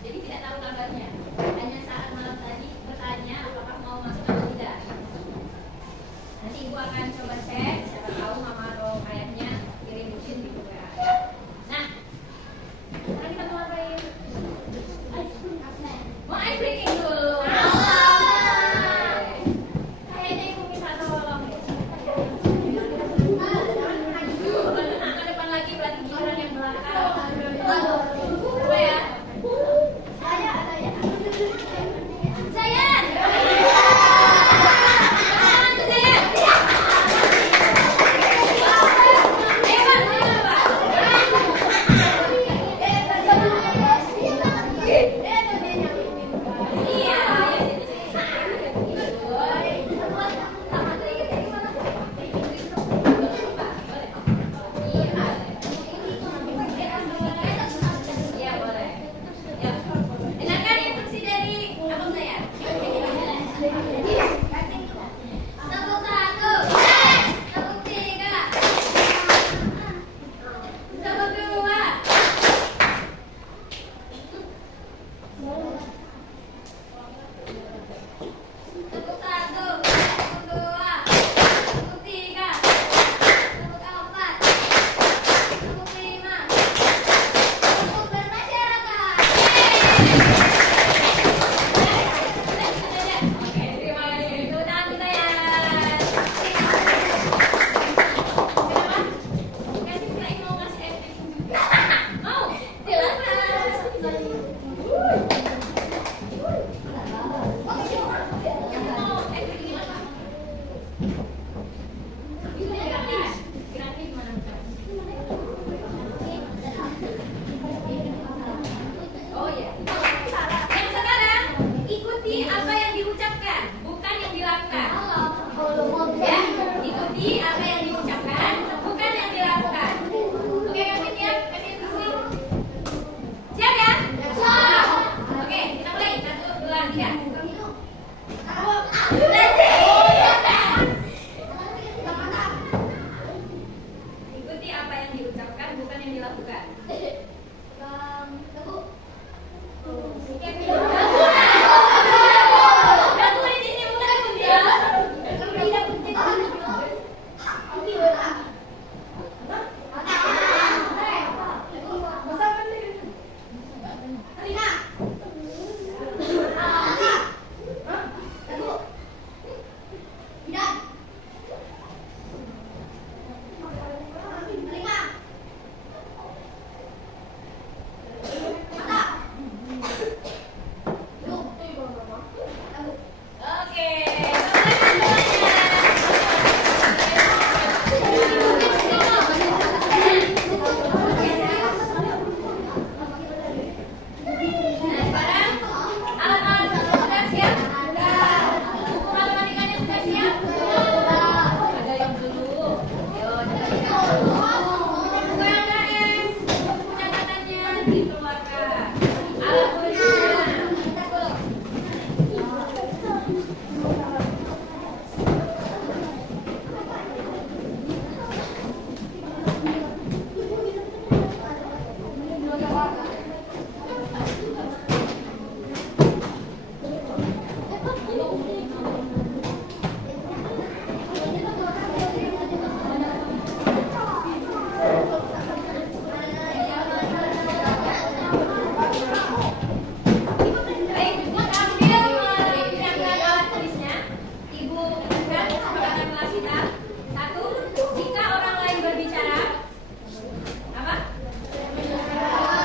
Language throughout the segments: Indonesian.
Jadi tidak tahu kabarnya. Hanya saat malam tadi bertanya apakah mau masuk atau tidak. Nanti ibu akan coba cek, siapa tahu mama atau ayahnya kirim di grup WA ya. Nah, sekarang kita mau ngapain? Mau ice breaking dulu. Kayaknya ibu minta tolong. Ke depan lagi berarti giliran yang belakang. Gue ya. Sayang.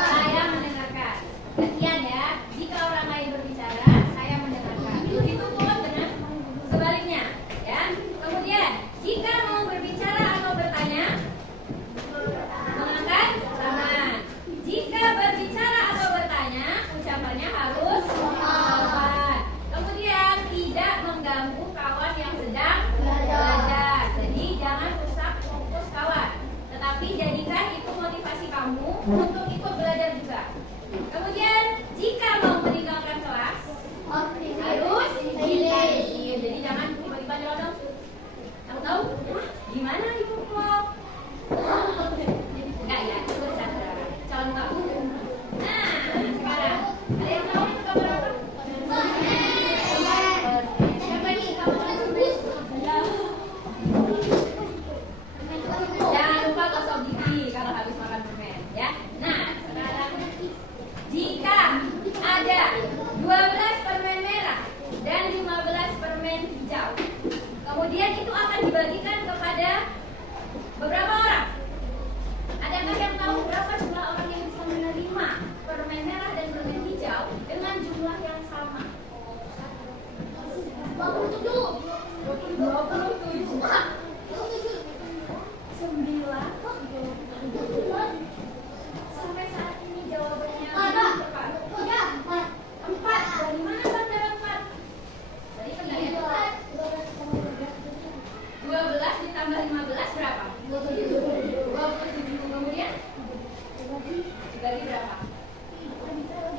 Saya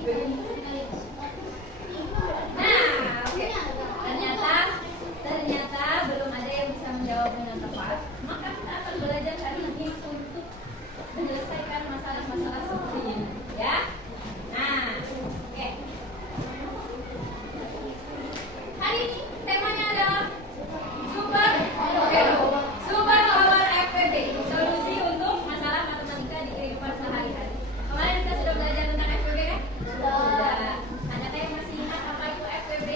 Nah, oke. Ternyata belum ada yang bisa menjawab dengan tepat. Maka kita akan belajar hari ini untuk menyelesaikan masalah-masalah seperti ini, ya. Nah, oke. Hari ini temanya adalah super power FPB, solusi untuk masalah matematika di kehidupan sehari-hari. Kemarin kita sudah belajar tentang FPB kan? Sudah. Ada yang masih ingat apa itu FPB?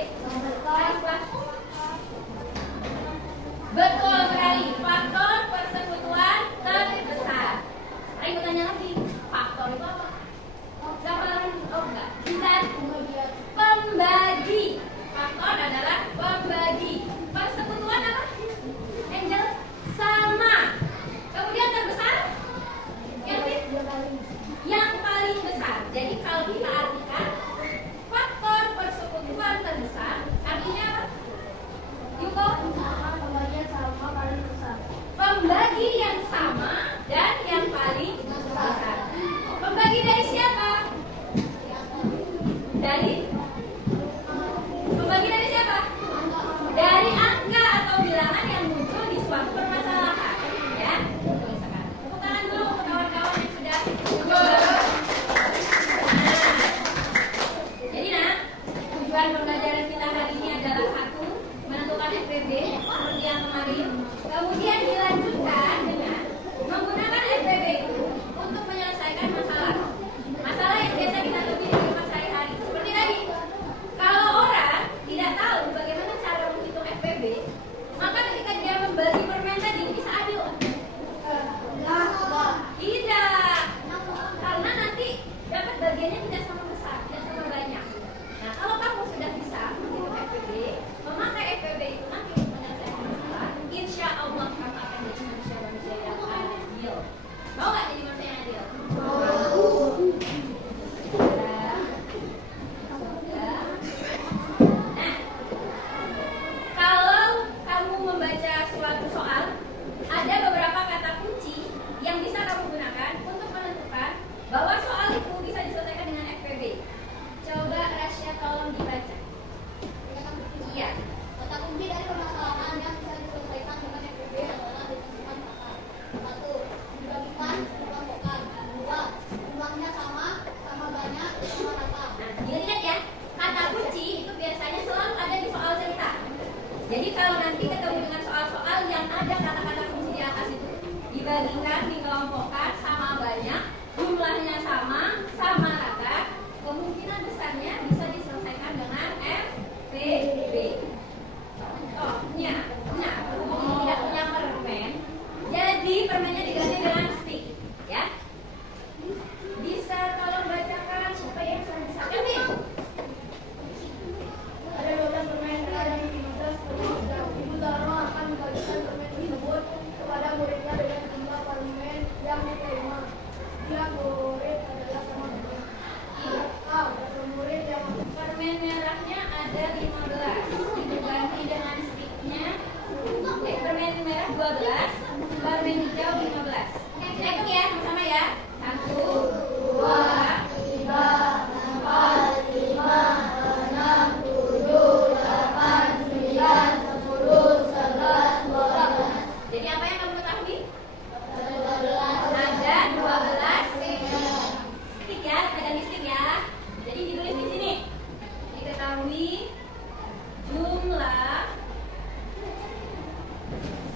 Betul sekali, faktor persekutuan terbesar. Ayo tanya lagi, faktor itu apa? Enggak. Bisa pembagi. Faktor adalah pembagi. Persekutuan apa? Angel sama. Kemudian terbesar? Yang paling besar. Jadi kalau kita artikan faktor persekutuan terbesar artinya apa? Yuko? Pembagi yang sama dan yang paling besar. Pembagi dari siapa? Pembagi dari siapa? Dari angka atau bilangan yang muncul di suatu permasalahan. Ya, tepuk tangan dulu untuk kawan-kawan yang sudah mencoba. Nah, tujuan pembelajaran kita hari ini adalah satu, menentukan FPB seperti yang kemarin. Kemudian dilanjutkan dengan menggunakan FPB itu untuk menyelesaikan masalah yang biasa kita temui di kehidupan sehari-hari. Seperti tadi, kalau orang tidak tahu bagaimana cara menghitung FPB, maka ketika dia membagi permen tadi bisa adil? Tidak, karena nanti dapat bagiannya tidak sama besar, tidak sama banyak. Nah, kalau kamu sudah bisa menghitung FPB, memakai FPB itu nanti untuk menyelesaikan masalah, insya Allah kamu akan jadi manusia-manusia yang adil. Mau nggak jadi manusia yang adil? Nah, kalau kamu membaca suatu soal, ada beberapa kata kunci yang bisa kamu gunakan untuk menentukan bahwa soal itu bisa diselesaikan dengan FPB. Coba Rasya tolong dibaca. Iya. Kata kunci dari permasalahan yang bisa diselesaikan dengan FPB adalah ditentukan kata. 1. Dibagikan, dikelompokkan. 2. Jumlahnya sama banyak, sama rata. Nah, ingat ya, kata kunci itu biasanya selalu ada di soal cerita. Jadi kalau nanti ketemu dengan soal-soal yang ada kata-kata kunci di atas itu, dibagikan, dikelompokkan, sama banyak, jumlahnya sama rata, kemungkinan besarnya bisa diselesaikan dengan FPB. Contohnya, ini tidak punya permen, jadi permennya diganti dengan stick, ya. Bisa tolong bacakan siapa yang bisa? Kevin. Ada 12 permen, ada 15 permen. Ibu Dharma akan membagikan permen tersebut kepada muridnya dengan jumlah permen yang diterima. Dia murid adalah sama banyak. A. Berapa murid yang Permen merahnya ada 15, diganti dengan sticknya. Permen merah 12, permen hijau 15. Kita hitung ya, sama-sama ya. 1, 2, 3, 4, 5, 6, 7, 8, 9, 10, 11, 12. jadi apa yang kamu ketahui? Ada 12 stick ya, pegang di stick ya. Jadi ditulis di sini. Diketahui jumlah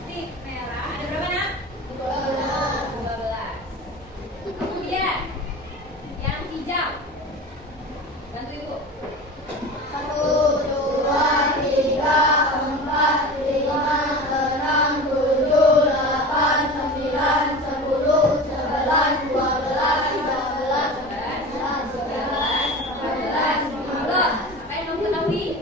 stick merah ada berapa nak? 12. Kemudian yang hijau. Bantu ibu. 1, 2, 3, 4, 5, 6, 7, 8, 9, 10, 11, 12, 13, 14, 15. Apa yang kamu ketahui?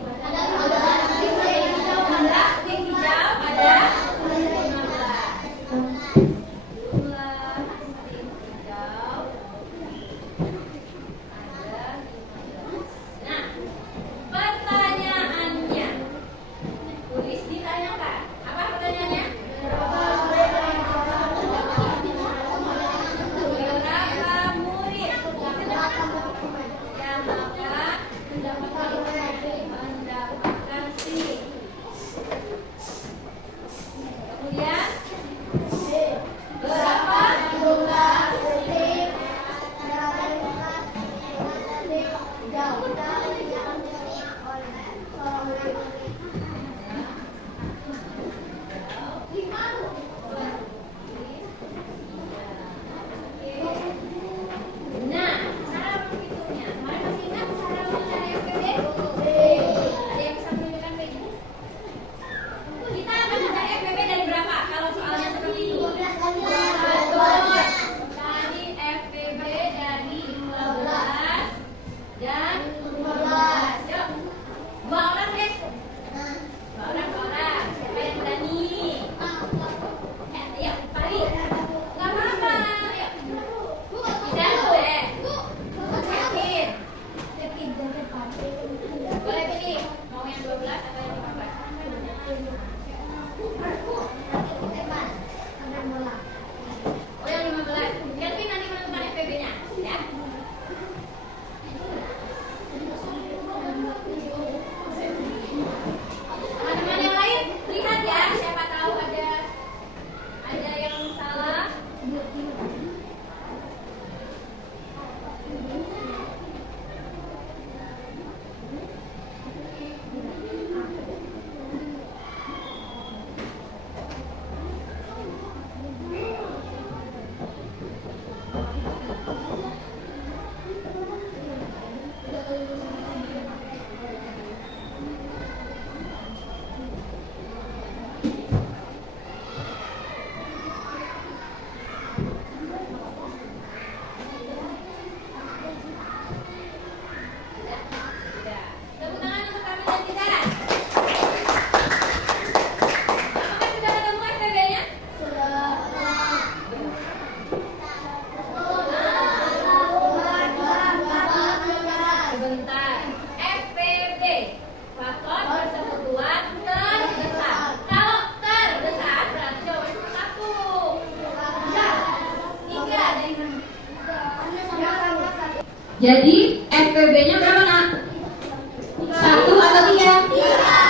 Nah, cara menghitungnya. Kemarin masih ingat cara mencari FPB? Ada yang bisa menunjukkan PJ? Kita akan mencari FPB dari berapa? Kalau soalnya seperti itu. Cari FPB dari 12 dan 15. Yuk. Dua orang deh. Dua orang. Siapa yang berani? Yuk, Pari. Gak apa-apa. Yuk. Bisa boleh. Yakin. Boleh pilih. Mau yang 12 atau yang 15? Oh, yang 15. Kelvin nanti menentukan FPB-nya, ya. Teman-teman yang lain, lihat ya, siapa tahu ada yang salah. Sudah. Tepuk tangan untuk kami dan kita. Apakah sudah ketemu FPB-nya? Sebentar. FPB, faktor persekutuan terbesar. Kalau terbesar berarti jawabannya cuma satu. Tiga dari mana? Jadi FPB-nya berapa, Nak? Satu atau tiga?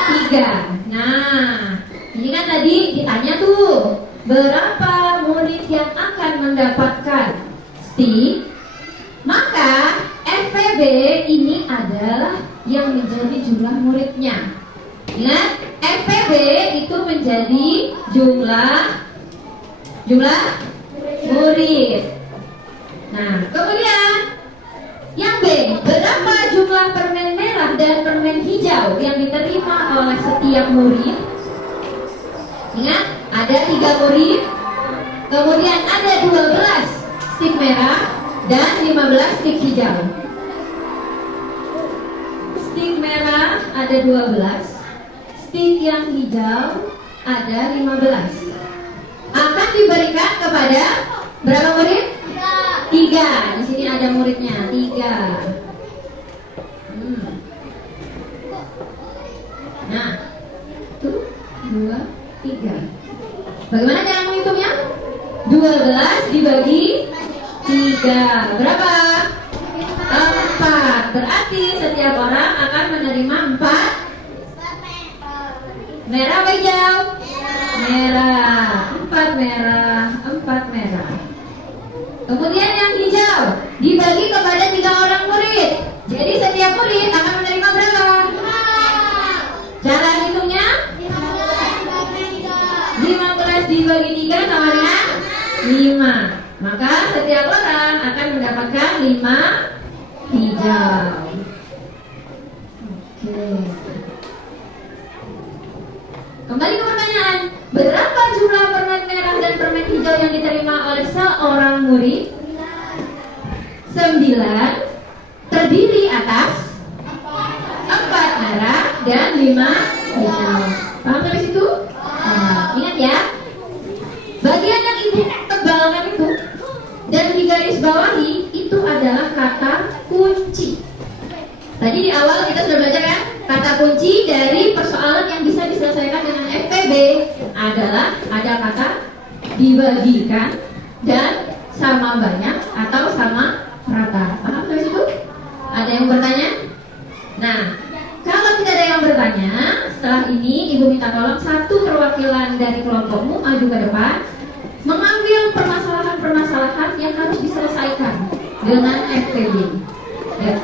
Tiga. Nah, ini kan tadi ditanya tuh, berapa murid yang akan mendapatkan STIK? Maka FPB ini adalah yang menjadi jumlah muridnya. Ingat, FPB itu menjadi jumlah murid. Nah, kemudian yang B, berapa jumlah permen merah dan permen hijau yang diterima oleh setiap murid? Ingat, ada 3 murid, kemudian ada 12 stik merah dan 15 stik hijau. Stik merah ada 12, stik yang hijau ada 15. Akan diberikan kepada berapa murid? 3. Di sini ada muridnya 3. Nah, 1, 2, 3. Bagaimana cara menghitungnya? 12 dibagi 3. Berapa? 4. Berarti setiap orang akan menerima 4 merah atau hijau? Merah. 4 merah, 4 merah. Kemudian yang hijau dibagi kepada 3 orang murid. Jadi setiap murid akan menerima berapa? 5. Cara hitungnya? 15 dibagi 3 sama dengan 5. Maka setiap orang akan mendapatkan 5 hijau. Oke. Kembali ke pertanyaan, berapa jumlah permen merah dan permen hijau yang diterima oleh seorang murid? 9. Terdiri atas 4 merah dan 5 hijau. Paham sampai situ? Ingat ya, bagian yang ibu tebalkan itu dan digarisbawahi itu adalah kata kunci. Tadi di awal kita sudah belajar ya, kata kunci dari persoalan yang bisa diselesaikan dengan FPB adalah ada kata dibagikan dan sama banyak atau sama rata. Paham dari situ? Ada yang bertanya? Nah, kalau tidak ada yang bertanya, setelah ini ibu minta tolong satu perwakilan dari kelompokmu maju ke depan, mengambil permasalahan-permasalahan yang harus diselesaikan dengan FPB. Ya.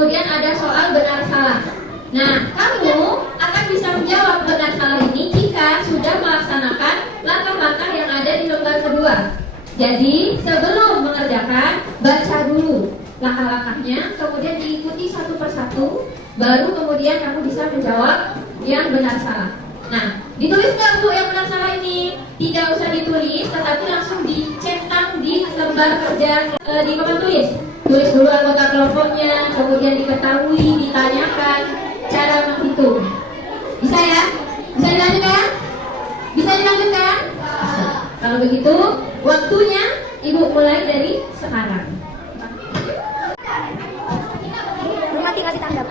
kemudian ada soal benar salah. Nah, kamu akan bisa menjawab benar salah ini jika sudah melaksanakan langkah-langkah yang ada di lembar kedua. Jadi, sebelum mengerjakan, baca dulu langkah-langkahnya, kemudian diikuti satu persatu, baru kemudian kamu bisa menjawab yang benar salah. Nah, ditulis nggak Bu yang benar salah ini? Tidak usah ditulis, tetapi langsung dicetak di lembar kerja di papan tulis. Tulis dulu anggota kelompoknya, kemudian diketahui, ditanyakan cara menghitung. Bisa ya? Bisa dilanjutkan? Bisa dilanjutkan? Kalau begitu, waktunya Ibu mulai dari sekarang. Rumah tinggal ditanggap.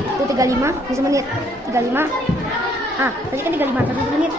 Itu 35, bisa menit. 35. Ah, tadi kan 35, tapi 1 menit.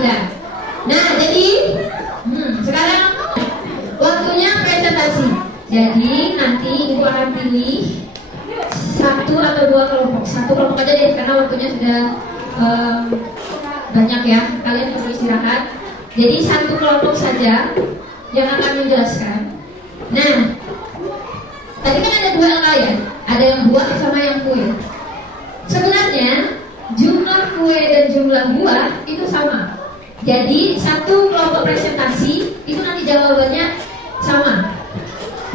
sudah. Nah, jadi sekarang waktunya presentasi. Jadi nanti ibu akan pilih satu atau dua kelompok. Satu kelompok aja deh, karena waktunya sudah banyak ya. Kalian perlu istirahat. Jadi satu kelompok saja yang akan menjelaskan. Nah, tadi kan ada dua LK ya, ada yang buah sama yang kue. Sebenarnya jumlah kue dan jumlah buah itu sama. Jadi satu kelompok presentasi itu nanti jawabannya sama,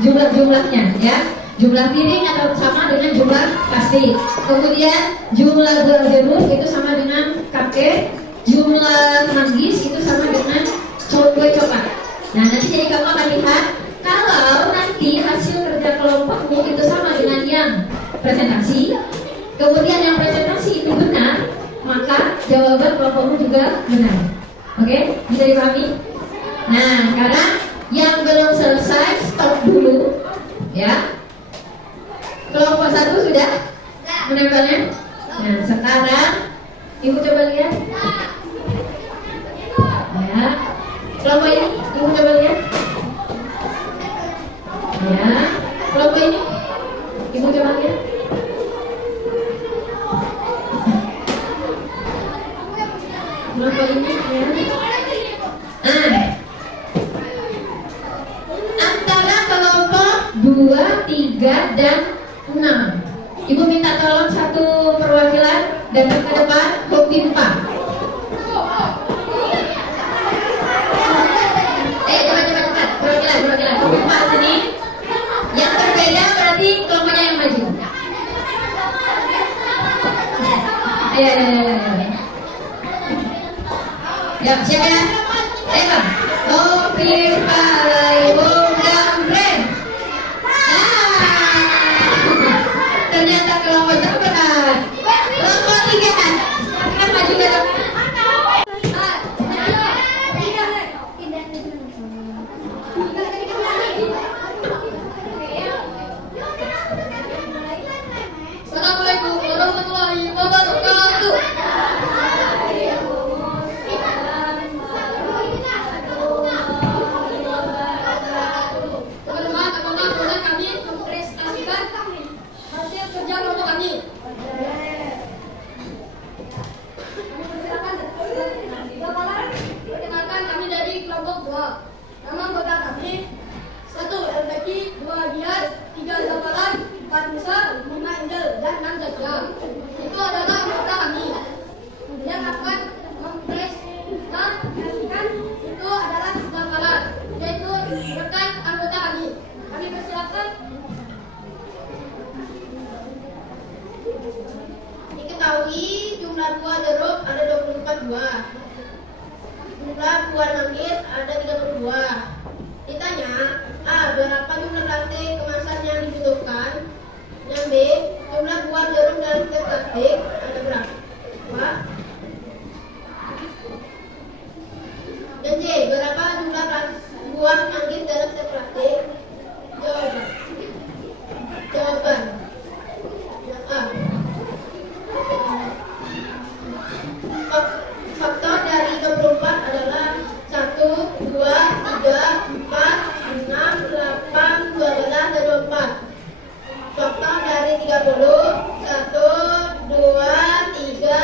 jumlahnya ya. Jumlah piring atau sama dengan jumlah plastik. Kemudian jumlah buah jeruk itu sama dengan cupcake. Jumlah manggis itu sama dengan kue coklat. Nah, nanti jadi kamu akan lihat kalau nanti hasil kerja kelompokmu itu sama dengan yang presentasi, kemudian yang presentasi itu benar, maka jawaban kelompokmu juga benar. Oke, bisa dipahami? Nah, sekarang yang belum selesai stop dulu, ya. Kelompok satu sudah menempelnya. Nah, sekarang ibu coba lihat. Ya, kelompok ini ibu coba lihat. Ya, kelompok ini ibu coba lihat. Kelompok ini ya. Antara kelompok 2, 3, dan 6. Ibu minta tolong satu perwakilan datang ke depan, Buktimpa. Cepat. Perwakilan. Buktimpa sini. Yang berbeda berarti kelompoknya yang maju. Ayo. Ya, siapa ya? Ayo. Buktimpa ternyata kelompok terberat. Kelompok 3 kan maju ke depan. Assalamualaikum warahmatullahi wabarakatuh. Teman-teman, boleh kami mempresentasikan hasil kerja kelompok kami. Perkenalkan, kami dari kelompok 2. Nama anggota kami 1 LPG, 2 Giat, 3 Zabalan, 4 Musa, 5 Indel, dan 6 Jajah. Itu adalah anggota kami. Yang akan mempresentasikan itu adalah Zabalan, yaitu rekan anggota kami. Kami persilakan. Diketahui jumlah buah jeruk ada 24 buah. Jumlah buah manggis ada 30 buah. Ditanya, A. Berapa jumlah plastik kemasan yang dibutuhkan? Yang B. Jumlah buah jeruk dalam setiap plastik ada berapa? Dan C. Berapa jumlah buah manggis dalam setiap plastik? Jawaban. Yang A. Faktor dari 24 adalah 1, 2, 3, 4, 6, 8, 12, dan 24. Faktor dari 30, 1, 2, 3,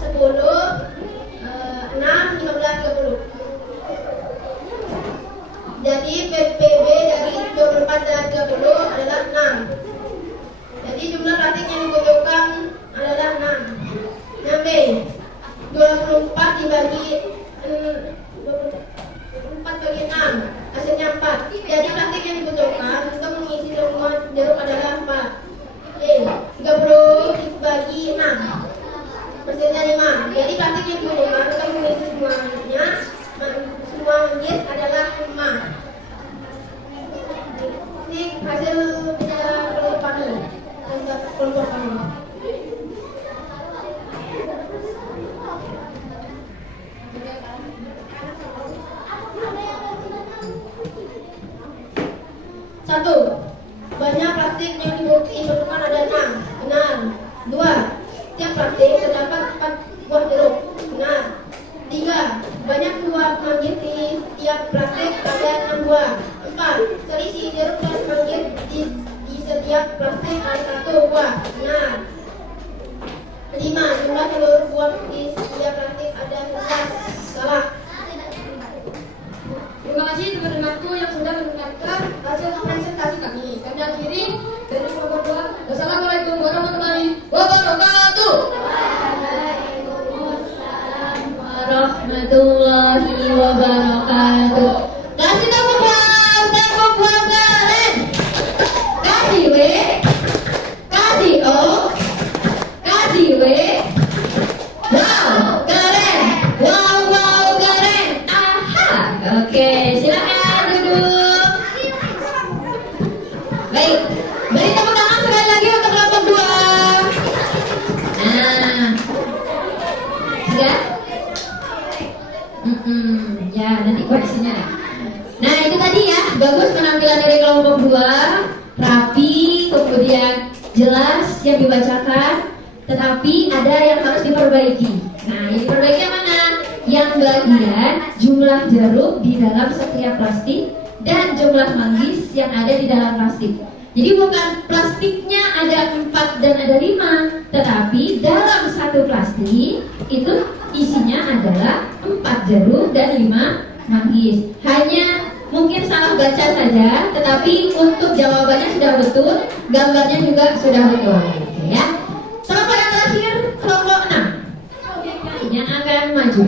10, 6, 15, 30. Jadi PPB dari 24 dan 30 adalah 6. Jadi jumlah plastik yang dibutuhkan adalah 6. Yang B, 24 dibagi 4 bagi 6, hasilnya 4. Jadi plastik yang dibutuhkan untuk mengisi semua jeruk adalah 4. C, 30 dibagi 6, hasilnya 5. Jadi plastik yang dibutuhkan untuk mengisi semuanya, semua manggis adalah 5. Ini hasil bicara kelompok kami. Satu, banyak plastik yang dibutuhkan ada 6. Benar. 2, tiap plastik terdapat 4 buah jeruk. Benar. 3, Banyak buah manggis di tiap plastik ada 6 buah. 4. Selisih jeruk dan manggis di setiap plastik ada 1 buah. Benar. 5. Jumlah seluruh buah di setiap plastik ada 11. Salah. Terima kasih teman-temanku yang sudah mendengarkan hasil presentasi kami. Kami akhiri dari kelompok 2. Wassalamualaikum warahmatullahi wabarakatuh. Warahmatullahi wabarakatuh. Kasih tepuk keren. Kasih W, kasih O, kasih W. Wow, keren. Wow, keren. Aha. Oke, silakan duduk. Baik, beri tepuk tangan sekali lagi untuk kelompok 2. Nah, sudah? Ya, nanti koreksinya. Nah, itu tadi ya, bagus penampilan dari kelompok 2, rapi, kemudian jelas yang dibacakan, tetapi ada yang harus diperbaiki. Nah, yang diperbaiki yang mana? Yang bagian jumlah jeruk di dalam setiap plastik dan jumlah manggis yang ada di dalam plastik. Jadi bukan plastiknya ada 4 dan ada 5, tetapi dalam satu plastik itu isinya adalah 4 jeruk dan 5 manggis. Hanya mungkin salah baca saja, tetapi untuk jawabannya sudah betul, gambarnya juga sudah betul. Oke ya. Kelompok yang terakhir, kelompok 6 yang akan maju.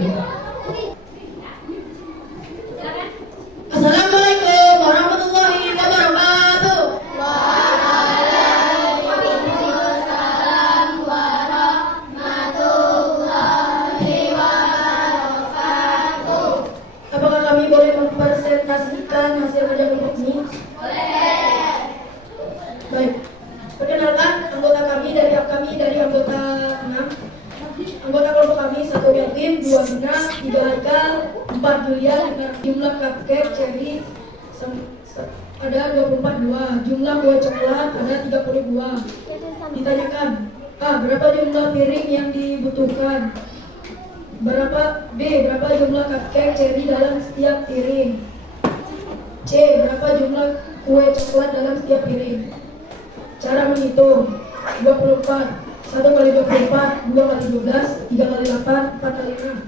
Assalamualaikum warahmatullahi wabarakatuh. Waalaikumsalam warahmatullahi wabarakatuh. Apakah kami boleh mempresentasikan hasil kerja kelompok ini? Boleh. Baik. Perkenalkan anggota kami dari anggota 6. Anggota kelompok kami 1 Yatim, 2 Bina, 3 Haikal, 4 Julia. Dengan jumlah cupcake cherry ada 24 buah. Jumlah kue coklat ada 30 buah. Ditanyakan, A. Berapa jumlah piring yang dibutuhkan? B. Berapa jumlah cupcake cherry dalam setiap piring? C. Berapa jumlah kue coklat dalam setiap piring? Cara menghitung 24. 1 kali 24, 2 kali 12, 3 kali 8, 4 kali 6.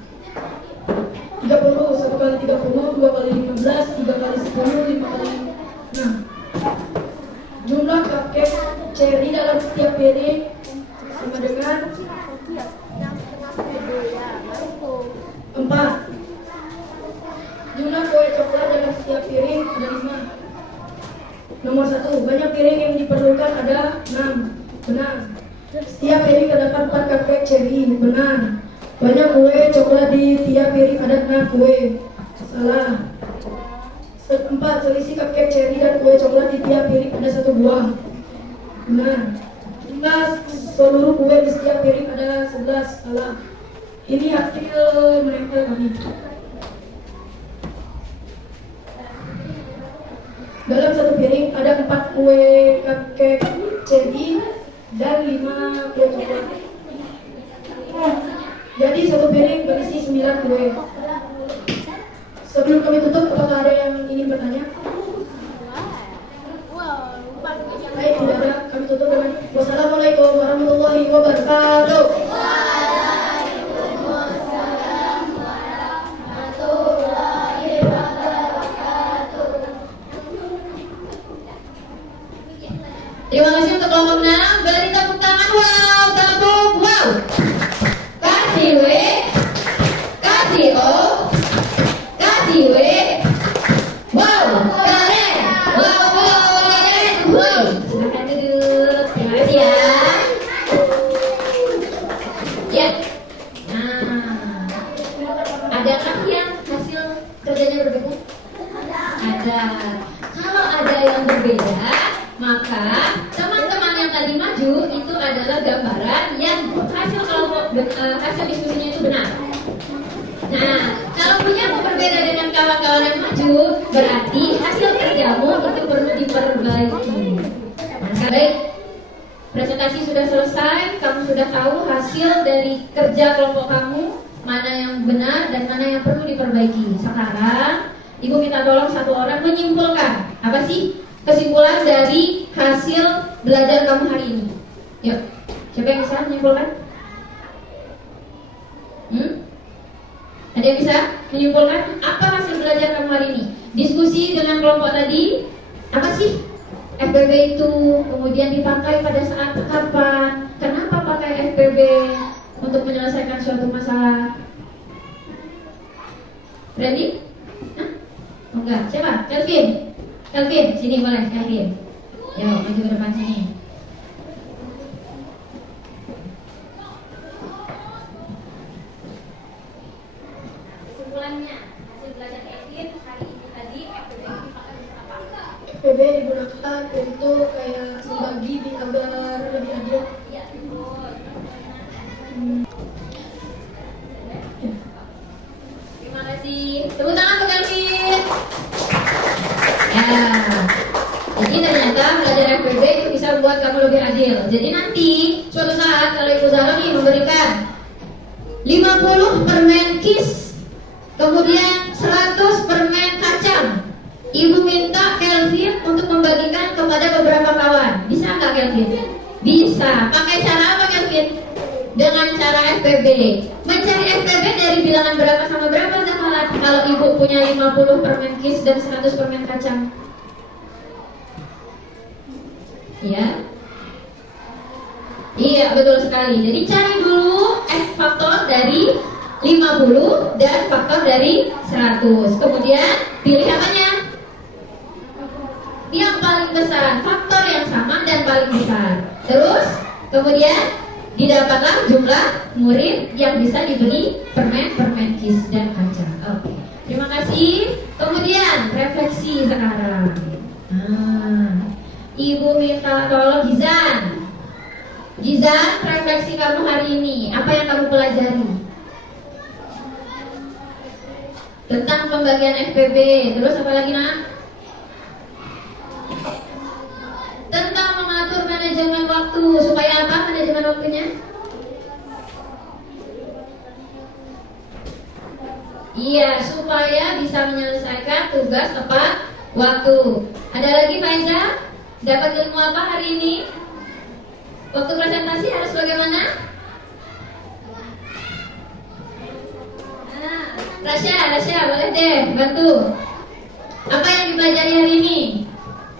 30, 1 kali 30, 2 kali 15, 3 kali 10, 5 kali 6. Jumlah cupcake cherry dalam setiap piring sama dengan 4. Jumlah kue coklat dalam setiap piring ada 5. Nomor 1, banyak piring yang diperlukan ada 6. Benar. Setiap piring terdapat 4 cupcake cherry. Benar. Banyak kue coklat di tiap piring ada 6 kue. Salah. 4. Selisih cupcake cherry dan kue coklat di tiap piring ada 1 buah. Benar. Jumlah seluruh kue di setiap piring ada 11. Salah. Ini hasil menempel kami. Dalam satu piring ada 4 kue cupcake cherry dan 5 kue coklat. Jadi satu piring berisi 9 kue. Sebelum kami tutup, apakah ada yang ingin bertanya? Baik, tidak ada. Kami tutup dengan wassalamualaikum warahmatullahi wabarakatuh. Waalaikumsalam warahmatullahi wabarakatuh. Terima kasih untuk kelompok 6. Beri tepuk tangan. Wow, tepuk wow. Kasih W, kasih O, kasih W. Wow, keren. Wow, keren. Wow. Silakan duduk. Terima kasih ya. Ya. Nah, adakah yang hasil kerjanya berbeda? Ada. Kalau ada yang berbeda, maka teman-teman yang tadi maju itu adalah gambaran yang hasil kelompok hasil diskusinya itu benar. Nah, kalau punya berbeda dengan kawan-kawan yang maju, berarti hasil kerjamu itu perlu diperbaiki. Maka baik, presentasi sudah selesai, kamu sudah tahu hasil dari kerja kelompok kamu, mana yang benar dan mana yang perlu diperbaiki. Sekarang Ibu minta tolong satu orang menyimpulkan apa sih kesimpulan dari hasil belajar kamu hari ini. Yuk, siapa yang bisa menyimpulkan? Ada yang bisa menyimpulkan apa hasil belajar kamu hari ini? Diskusi dengan kelompok tadi, apa sih FPB itu? Kemudian dipakai pada saat kapan? Kenapa pakai FPB untuk menyelesaikan suatu masalah? Ready? Hah? Oh, enggak, siapa? Kelvin, sini boleh, Kelvin. Yo, maju ke depan sini. Kesimpulannya, hasil belajar Kelvin hari ini tadi, FPB dipakai untuk apa? FPB digunakan untuk kayak membagi di agar lebih adil. Iya, betul. Terima kasih. Tepuk tangan untuk Kelvin. Ya. Jadi ternyata belajar FPB itu bisa membuat kamu lebih adil. Jadi nanti suatu saat kalau Ibu Zahra nih memberikan 50 permen kis, kemudian 100 permen kacang, Ibu minta Kelvin untuk membagikan kepada beberapa kawan. Bisa nggak Kelvin? Bisa. Pakai cara apa Kelvin? Dengan cara FPB. Mencari FPB dari bilangan berapa sama berapa Zahra? Kalau Ibu punya 50 permen kis dan 100 permen kacang. Ya. Iya, betul sekali. Jadi cari dulu faktor dari 50 dan faktor dari 100. Kemudian pilih apanya? Yang paling besar, faktor yang sama dan paling besar. Terus kemudian didapatlah jumlah murid yang bisa dibeli permen kis dan kacang. Oke. Terima kasih. Kemudian refleksi sekarang. Ibu minta tolong Gizan, refleksi kamu hari ini. Apa yang kamu pelajari? Tentang pembagian FPB. Terus apa lagi nak? Tentang mengatur manajemen waktu. Supaya apa manajemen waktunya? Iya, supaya bisa menyelesaikan tugas tepat waktu. Ada lagi Faiza? Dapat ilmu apa hari ini? Waktu presentasi harus bagaimana? Rasya, boleh deh bantu. Apa yang dipelajari hari ini?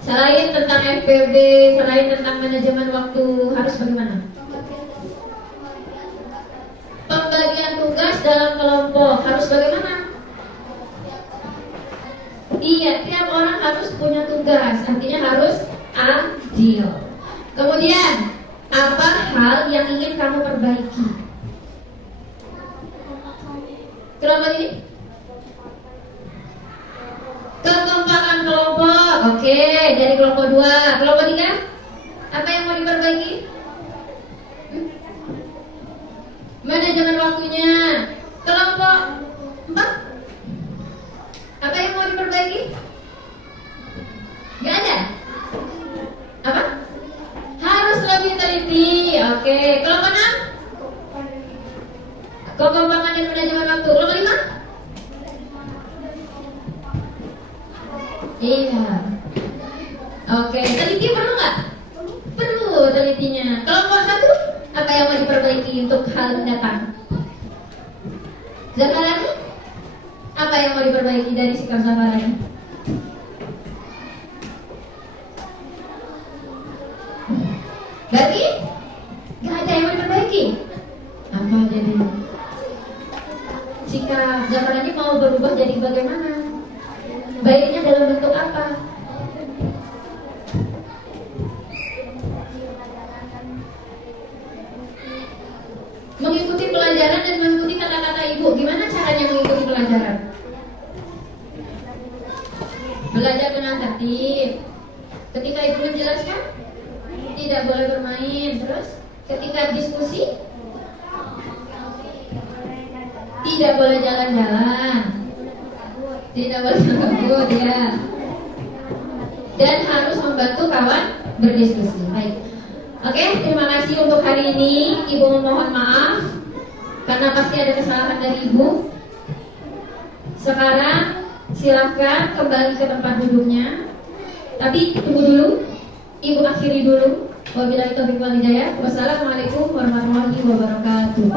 Selain tentang FPB, selain tentang manajemen waktu, harus bagaimana? Pembagian tugas dalam kelompok harus bagaimana? Iya, tiap orang harus punya tugas, artinya harus adil. Kemudian, apa hal yang ingin kamu perbaiki? Kelompok ini? Kekompakan kelompok. Oke, dari kelompok 2. Kelompok 3? Apa yang mau diperbaiki? Manajemen waktunya. Kelompok 4? Apa yang mau diperbaiki? Gak ada? Apa? Harus lebih teliti. Oke, kelompok 6? Kekompakan dan manajemen waktu. Kelompok 5? Iya. Oke, teliti perlu nggak? Perlu telitinya. Kelompok 1? Apa yang mau diperbaiki untuk hal mendatang? Zafarani? Apa yang mau diperbaiki dari sikap Zafarani? Berarti nggak ada yang mau diperbaiki. Apa jadi? Sikap Zafarani mau berubah jadi bagaimana? Baiknya dalam bentuk apa? Mengikuti pelajaran dan mengikuti kata-kata ibu. Gimana caranya mengikuti pelajaran? Belajar dengan tertib. Ketika ibu menjelaskan, tidak boleh bermain. Terus ketika diskusi, tidak boleh jalan-jalan, tidak boleh kabut ya. Dan harus membantu kawan berdiskusi. Baik. Oke, terima kasih untuk hari ini. Ibu memohon maaf karena pasti ada kesalahan dari ibu. Sekarang silahkan kembali ke tempat duduknya. Tapi tunggu dulu, ibu akhiri dulu. Wabillahi taufiq wal hidayah. Wassalamualaikum warahmatullahi wabarakatuh.